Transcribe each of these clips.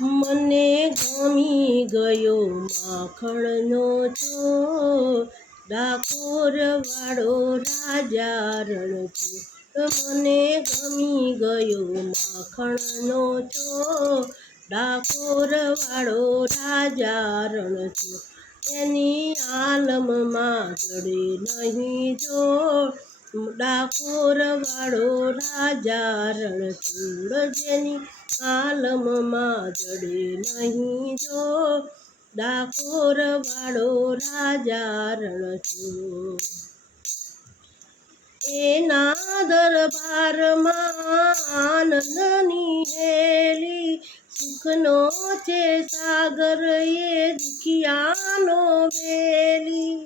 મને ગમી ગયો માખણનો ચોર, ડાકોર વાળો રાજા રણછોડ. મને ગમી ગયો માખણનો ચોર, ડાકોર વાળો રાજા રણછોડ. એની આલમમાં જડે નહીં જોડ, ડાકોર વાળો રાજા રણછોડ. જેની આલમમાં જડે નહીં જોડ, ડાકોર વાળો રાજા રણછોડ. એના દરબારમાં આનંદની હેલી, સુખનો છે સાગર એ દુખિયાનો બેલી.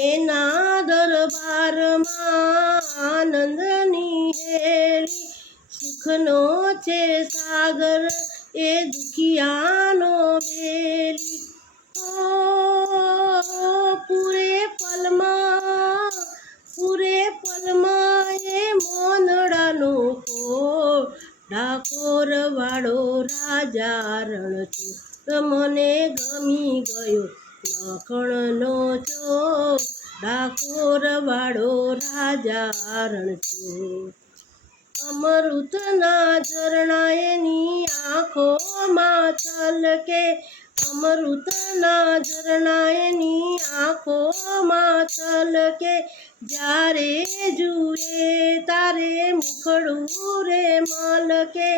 એના દરબારમાં આનંદની હેલી, સુખનો છે સાગર એ દુખિયાનો બેલી. પૂરે પલમાં એ મોનડાનો કોર, ડાકોર વાળો રાજા રણછોડ. મને ગમી ગયો માખણનો ચોર, ડાકોર વાળો રાજા રણછોડ. અમૃતના ઝરણા એની આંખોમાં છલકે, અમૃતના ઝરણા એની આંખોમાં છલકે. જ્યારે જુએ તારે મુખડું રે મલકે,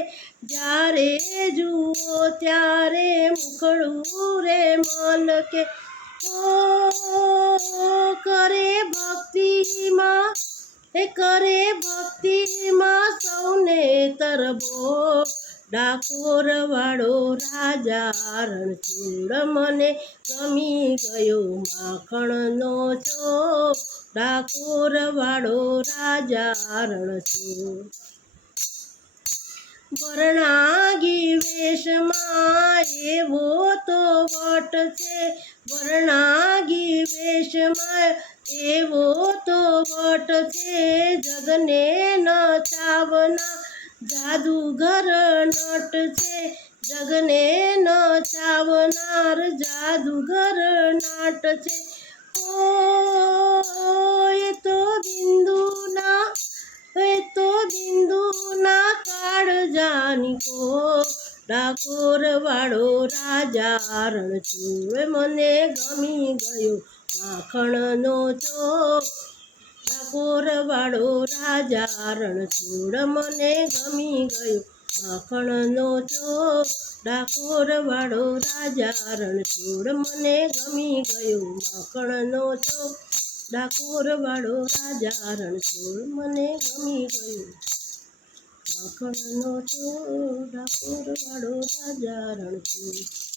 જ્યારે જુઓ ત્યારે મુખડું રે મલકે. કરે ભક્તિમાં સૌને તરબો, ડાકોર વાળો રાજા રણછોડ. મને ગમી ગયો માખણનો ચોર, ડાકોર વાળો રાજા રણછોડ. વરણાગી વેશમાં એવો તો વટ છે, વરણાગી વેશમાં એવો તો વટ છે. જગને નચાવના જાદુગર નટ છે, જગને નચાવનાર જાદુગર નાટ છે. એ તો બિંદુના કાળજાની કોર, ડાકોર વાળો રાજા રણછોડ. મને ગમી ગયો માખણનો ચોર, ડાકોર વાળો રાજા રણછોડ. મને ગમી ગયો માખણનો ચોર, ડાકોર વાળો રાજા રણછોડ. મને ગમી ગયો માખણનો ચોર, ડાકોર વાળો રાજા રણછોડ. મને ગમી ગયો માખણનો ચોર, ડાકોર વાળો રાજા રણછોડ.